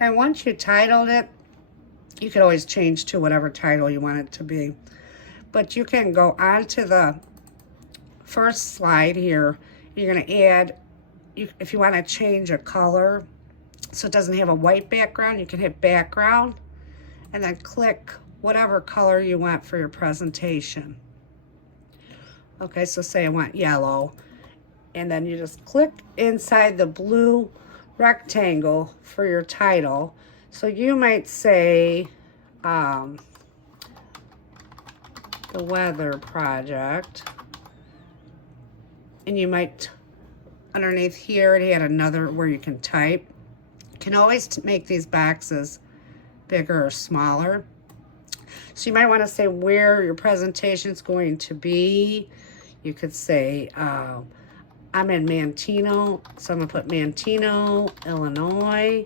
And once you titled it, you could always change to whatever title you want it to be. But you can go on to the first slide here. You're going to add, if you want to change a color so it doesn't have a white background, you can hit background and then click whatever color you want for your presentation. Okay, so say I want yellow, and then you just click inside the blue rectangle for your title. So you might say the weather project, and you might, underneath here it had another where you can type. You can always make these boxes bigger or smaller. So you might want to say where your presentation is going to be. You could say, I'm in Manteno, so I'm going to put Manteno, Illinois.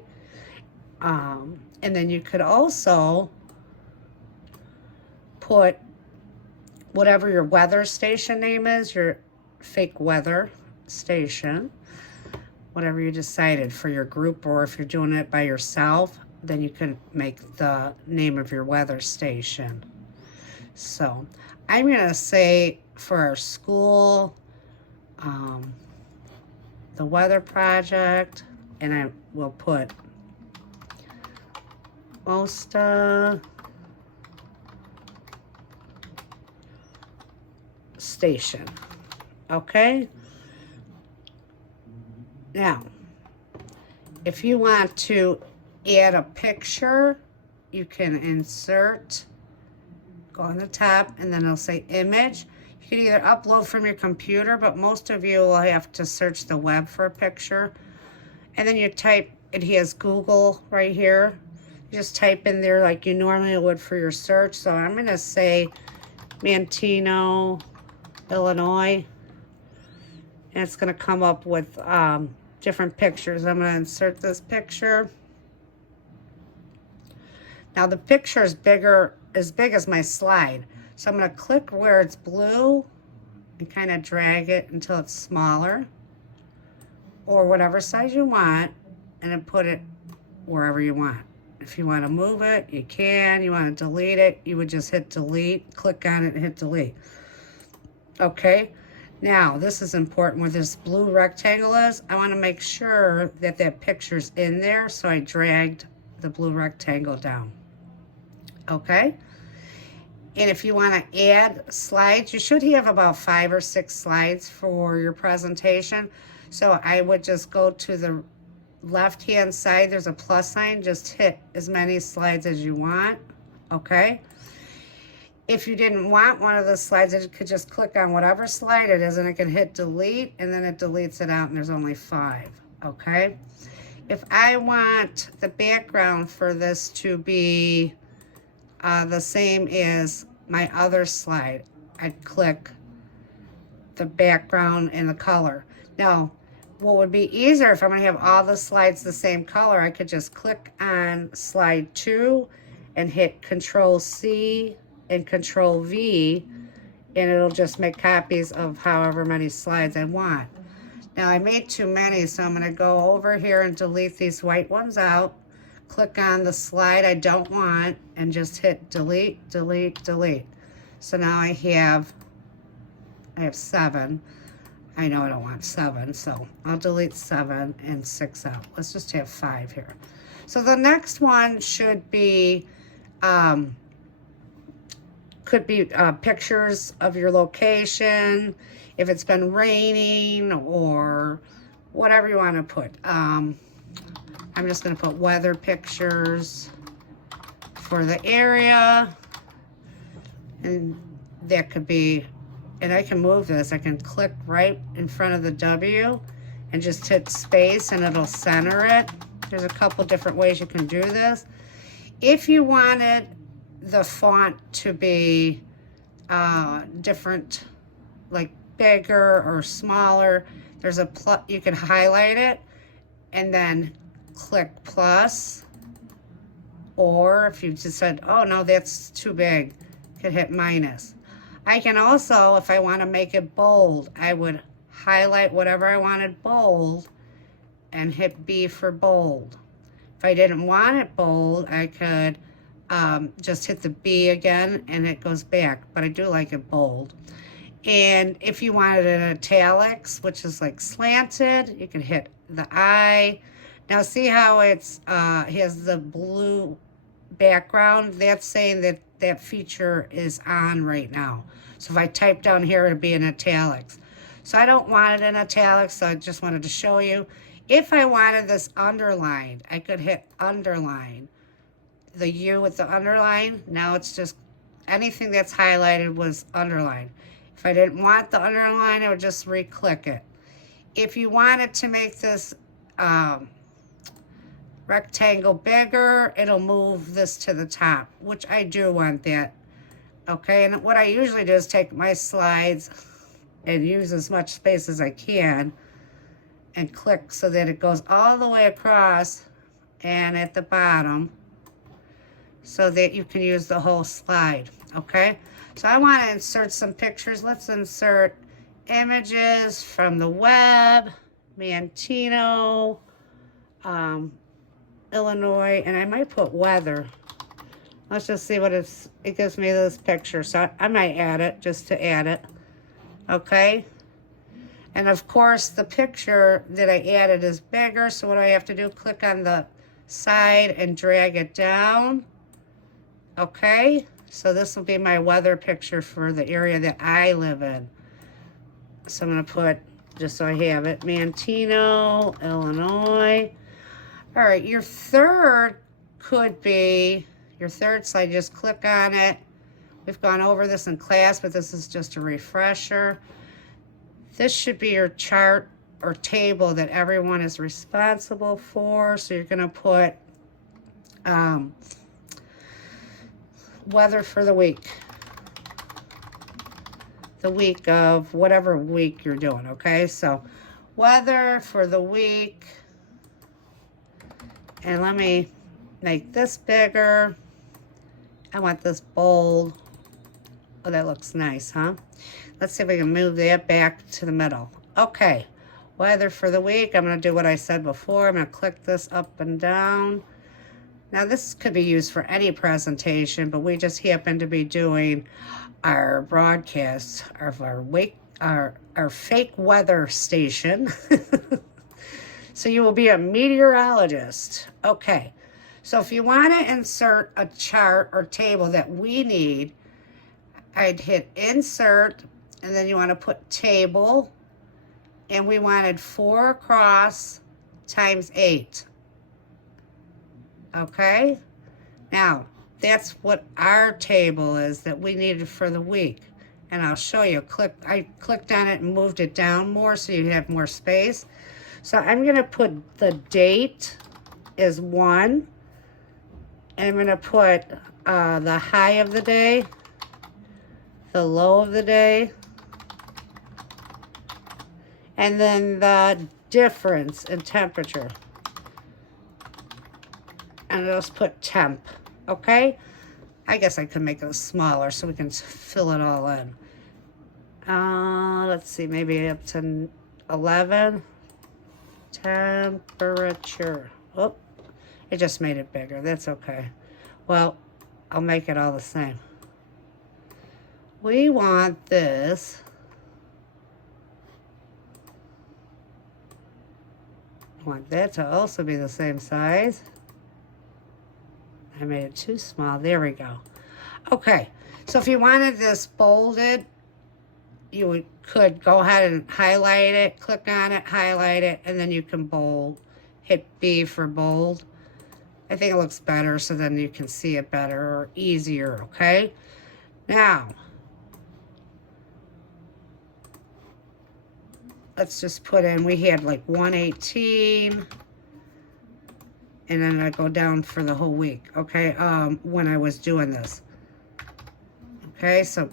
And then you could also put whatever your weather station name is, your fake weather station, whatever you decided for your group, or if you're doing it by yourself, then you can make the name of your weather station. So I'm going to say for our school, the weather project, and I will put Mosta station. Okay? Now, if you want to add a picture, you can insert, go on the top, and then it'll say image. You can either upload from your computer, but most of you will have to search the web for a picture. And then you type, it has Google right here. You just type in there like you normally would for your search. So I'm going to say Manteno, Illinois. And it's going to come up with different pictures. I'm going to insert this picture. Now the picture is bigger, as big as my slide. So I'm going to click where it's blue and kind of drag it until it's smaller, or whatever size you want, and then put it wherever you want. If you want to move it, you can. You want to delete it, you would just hit delete, click on it and hit delete. Okay, now this is important where this blue rectangle is. I want to make sure that that picture's in there, so I dragged the blue rectangle down. Okay, and if you want to add slides, you should have about 5 or 6 slides for your presentation. So I would just go to the left hand side, there's a plus sign, just hit as many slides as you want. Okay, if you didn't want one of the slides, you could just click on whatever slide it is and it can hit delete, and then it deletes it out and there's only 5. Okay, if I want the background for this to be the same as my other slide, I'd click the background and the color. Now, what would be easier if I'm going to have all the slides the same color, I could just click on slide 2 and hit Control C and Control V, and it'll just make copies of however many slides I want. Now I made too many, so I'm going to go over here and delete these white ones out. Click on the slide I don't want and just hit delete, delete, delete. So now I have 7. I know I don't want 7, so I'll delete 7 and 6 out. Let's just have 5 here. So the next one should be, could be pictures of your location, if it's been raining or whatever you want to put. I'm just going to put weather pictures for the area, and that could be, and I can move this. I can click right in front of the W and just hit space and it'll center it. There's a couple different ways you can do this. If you wanted the font to be different, like bigger or smaller, there's a plus. You can highlight it and then click plus, or if you just said, oh no, that's too big, you can hit minus. I can also, if I want to make it bold, I would highlight whatever I wanted bold and hit B for bold. If I didn't want it bold, I could just hit the B again and it goes back, but I do like it bold. And if you wanted it italics, which is like slanted, you can hit the I. Now see how it's has the blue background? That's saying that that feature is on right now. So if I type down here, it'll be in italics. So I don't want it in italics, so I just wanted to show you. If I wanted this underlined, I could hit underline. The U with the underline, now it's just anything that's highlighted was underlined. If I didn't want the underline, I would just re-click it. If you wanted to make this rectangle bigger, it'll move this to the top, which I do want that. Okay, and what I usually do is take my slides and use as much space as I can and click so that it goes all the way across and at the bottom so that you can use the whole slide, okay? So I want to insert some pictures. Let's insert images from the web, Mantino, Illinois, and I might put weather. Let's just see what it gives me this picture. So I might add it just to add it, okay? And of course, the picture that I added is bigger, so what do I have to do? Click on the side and drag it down, okay? So this will be my weather picture for the area that I live in. So I'm gonna put, just so I have it, Mantino, Illinois. All right, your third could be, your third slide, just click on it. We've gone over this in class, but this is just a refresher. This should be your chart or table that everyone is responsible for. So you're gonna put weather for the week of whatever week you're doing, okay? So weather for the week, and let me make this bigger. I want this bold. Oh, that looks nice, huh? Let's see if we can move that back to the middle. Okay, weather for the week. I'm gonna do what I said before. I'm gonna click this up and down. Now this could be used for any presentation, but we just happen to be doing our broadcast of our fake weather station. So you will be a meteorologist. Okay, so if you want to insert a chart or table that we need, I'd hit insert, and then you want to put table, and we wanted 4 across times 8. Okay, now that's what our table is that we needed for the week, and I'll show you. I clicked on it and moved it down more so you have more space. So I'm gonna put the date is 1, and I'm gonna put the high of the day, the low of the day, and then the difference in temperature. And I'll just put temp, okay? I guess I could make it smaller so we can fill it all in. Let's see, maybe up to 11. Temperature. Oh, it just made it bigger. That's okay. Well, I'll make it all the same. We want this. I want that to also be the same size. I made it too small. There we go. Okay, so if you wanted this bolded, you could go ahead and highlight it, click on it, highlight it, and then you can bold. Hit B for bold. I think it looks better so then you can see it better or easier, okay? Now, let's just put in, we had like 118. And then I go down for the whole week, okay, when I was doing this. Okay, so,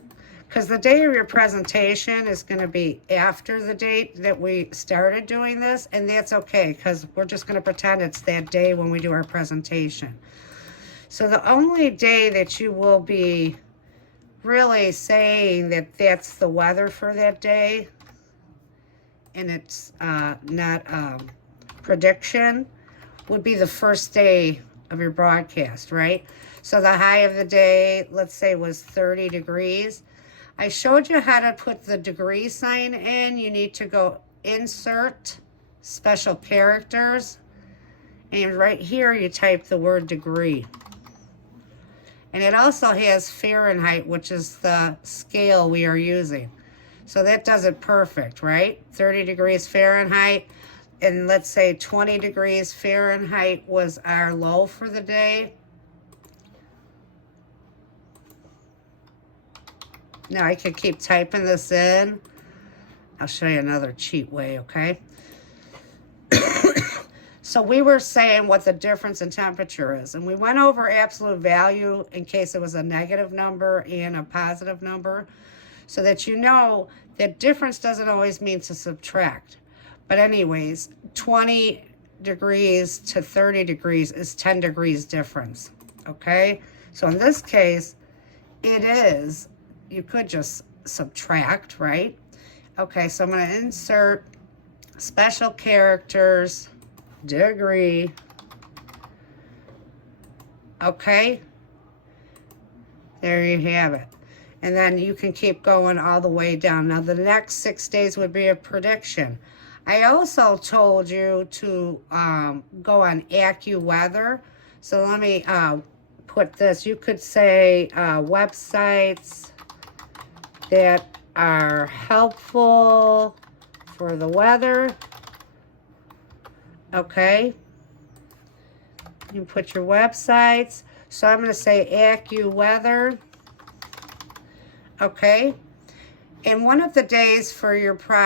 because the day of your presentation is going to be after the date that we started doing this, and that's okay, because we're just going to pretend it's that day when we do our presentation. So the only day that you will be really saying that that's the weather for that day, and it's not prediction, would be the first day of your broadcast, right? So the high of the day, let's say, was 30 degrees. I showed you how to put the degree sign in. You need to go insert special characters, and right here you type the word degree. And it also has Fahrenheit, which is the scale we are using. So that does it perfect, right? 30 degrees Fahrenheit, and let's say 20 degrees Fahrenheit was our low for the day. Now I can keep typing this in. I'll show you another cheat way, okay? So we were saying what the difference in temperature is, and we went over absolute value in case it was a negative number and a positive number, so that you know that difference doesn't always mean to subtract. But anyways, 20 degrees to 30 degrees is 10 degrees difference, okay? So in this case, it is, you could just subtract, right? Okay, so I'm going to insert special characters, degree, okay? There you have it. And then you can keep going all the way down. Now the next 6 days would be a prediction. I also told you to go on AccuWeather. So let me put this. You could say websites that are helpful for the weather. Okay. You put your websites. So I'm going to say AccuWeather. Okay. And one of the days for your project